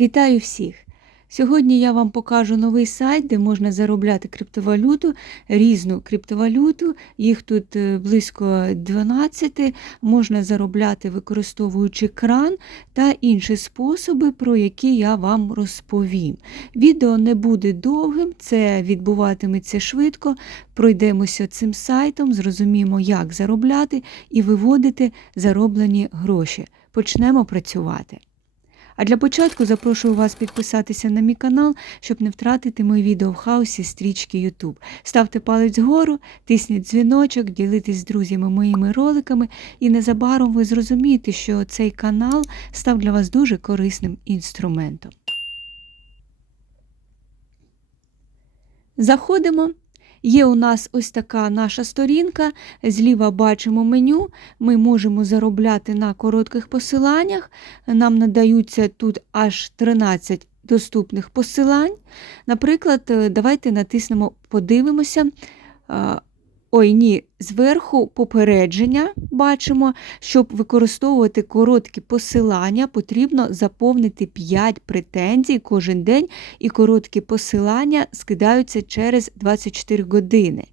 Вітаю всіх! Сьогодні я вам покажу новий сайт, де можна заробляти криптовалюту, різну криптовалюту. Їх тут е, близько 12. Можна заробляти, використовуючи кран та інші способи, про які я вам розповім. Відео не буде довгим, це відбуватиметься швидко. Пройдемося цим сайтом, зрозуміємо, як заробляти і виводити зароблені гроші. Почнемо працювати. А для початку запрошую вас підписатися на мій канал, щоб не втратити мої відео в хаосі стрічки YouTube. Ставте палець вгору, тисніть дзвіночок, ділитесь з друзями моїми роликами, і незабаром ви зрозумієте, що цей канал став для вас дуже корисним інструментом. Заходимо. Є у нас ось така наша сторінка. Зліва бачимо меню. Ми можемо заробляти на коротких посиланнях. Нам надаються тут аж 13 доступних посилань. Наприклад, е, давайте натиснемо, подивимося. Ой, ні, зверху попередження бачимо, щоб використовувати короткі посилання, потрібно заповнити 5 претензій кожен день, і короткі посилання скидаються через 24 години.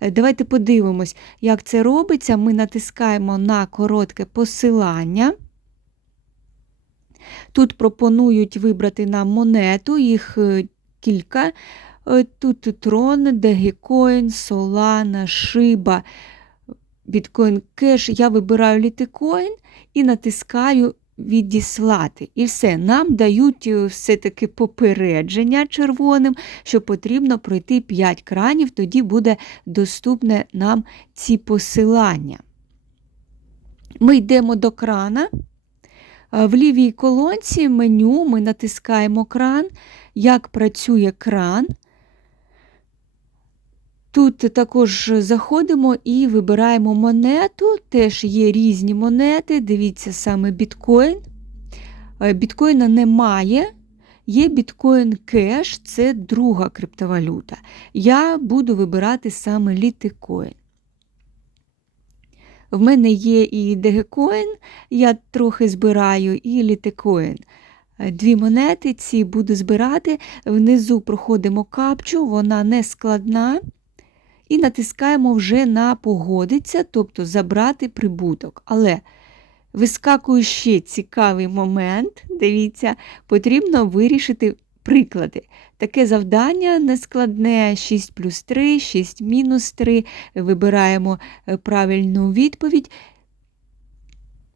Е, давайте подивимось, як це робиться. Ми натискаємо на коротке посилання. Тут пропонують вибрати нам монету, їх е, кілька. Е, тут Трон, Дегікоін, Солана, Шиба, Біткоін Кеш. Я вибираю літикоін і натискаю відіслати. І все, нам дають е, все-таки попередження червоним, що потрібно пройти 5 кранів, тоді буде доступне нам ці посилання. Ми йдемо до крана. Е, в лівій колонці меню ми натискаємо кран, як працює кран. Тут також заходимо і вибираємо монету, теж є різні монети. Дивіться, саме біткоін. Е, біткоїна немає. Є біткоін кеш, це друга криптовалюта. Я буду вибирати саме літикоін. В мене є і дегекоін, я трохи збираю, і літикоін. Е, дві монети ці буду збирати. Внизу проходимо капчу, вона не складна і натискаємо вже на погодиться, тобто забрати прибуток. Але вискакує ще цікавий момент, дивіться, потрібно вирішити приклади. Таке завдання нескладне 6 плюс 3, 6 мінус 3. Вибираємо е, правильну відповідь.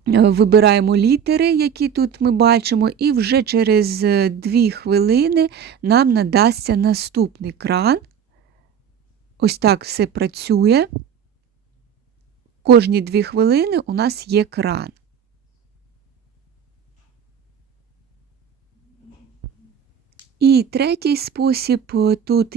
Вибираємо літери, які тут ми бачимо, і вже через 2 е, хвилини нам надасться наступний кран. Ось так все працює. Кожні дві хвилини у нас є кран. І третій спосіб тут,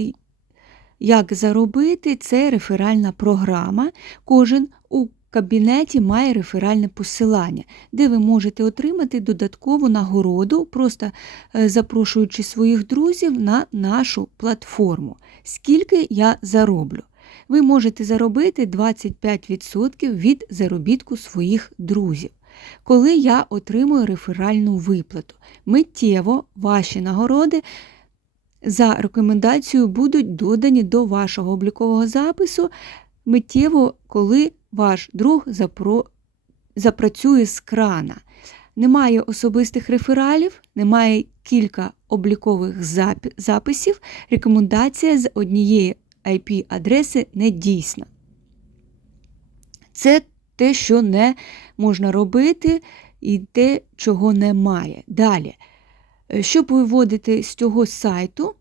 як заробити, це реферальна програма. Кожен у кабінеті має реферальне посилання, де ви можете отримати додаткову нагороду, просто е, запрошуючи своїх друзів на нашу платформу. Скільки я зароблю? Ви можете заробити 25% від заробітку своїх друзів. Коли я отримую реферальну виплату, миттєво ваші нагороди за рекомендацією будуть додані до вашого облікового запису, миттєво, коли ваш друг запро... запрацює з крана. Немає особистих рефералів, немає кілька облікових записів, рекомендація з однієї IP-адреси не дійсна. Це те, що не можна робити, і те, чого немає. Далі, щоб виводити з цього сайту,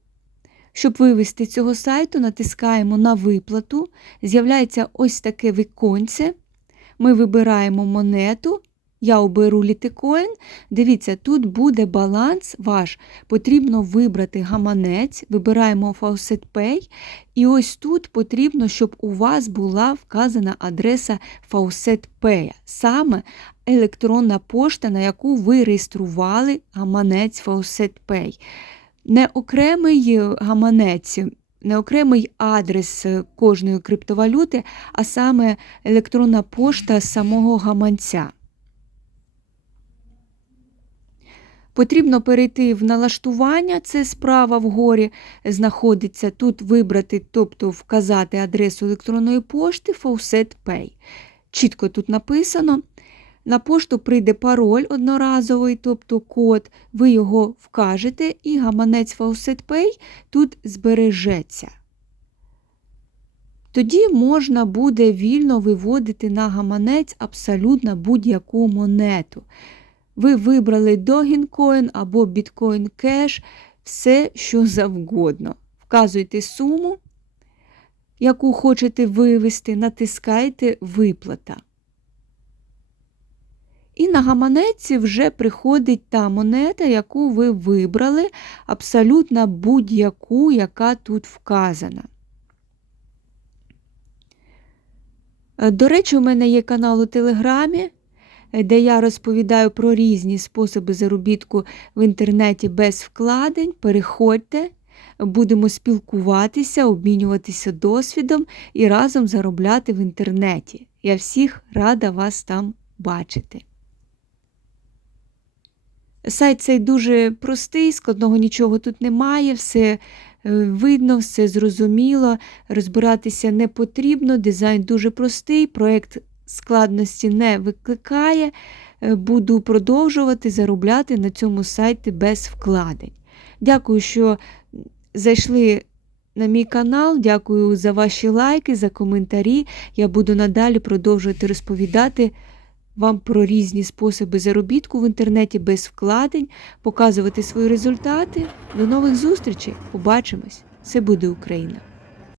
щоб вивести цього сайту, натискаємо на виплату, з'являється ось таке віконце. Ми вибираємо монету. Я оберу літикоін. Дивіться, тут буде баланс ваш. Потрібно вибрати гаманець, вибираємо Faucet Pay. І ось тут потрібно, щоб у вас була вказана адреса Faucet Pay, саме електронна пошта, на яку ви реєстрували гаманець Faucet Pay не окремий гаманець, не окремий адрес кожної криптовалюти, а саме електронна пошта самого гаманця. Потрібно перейти в налаштування, це справа вгорі знаходиться. Тут вибрати, тобто вказати адресу електронної пошти Faucet Pay. Чітко тут написано. На пошту прийде пароль одноразовий, тобто код, ви його вкажете, і гаманець Faucet Pay тут збережеться. Тоді можна буде вільно виводити на гаманець абсолютно будь-яку монету. Ви вибрали Dogecoin або Bitcoin Cash, все, що завгодно. Вказуйте суму, яку хочете вивести, натискайте Виплата. І на гаманеці вже приходить та монета, яку ви вибрали, абсолютно будь-яку, яка тут вказана. До речі, у мене є канал у Телеграмі, де я розповідаю про різні способи заробітку в інтернеті без вкладень. Переходьте, будемо спілкуватися, обмінюватися досвідом і разом заробляти в інтернеті. Я всіх рада вас там бачити. Сайт цей дуже простий, складного нічого тут немає, все видно, все зрозуміло, розбиратися не потрібно, дизайн дуже простий, проєкт складності не викликає. Буду продовжувати заробляти на цьому сайті без вкладень. Дякую, що зайшли на мій канал, дякую за ваші лайки, за коментарі. Я буду надалі продовжувати розповідати вам про різні способи заробітку в інтернеті без вкладень, показувати свої результати. До нових зустрічей! Побачимось! Це буде Україна!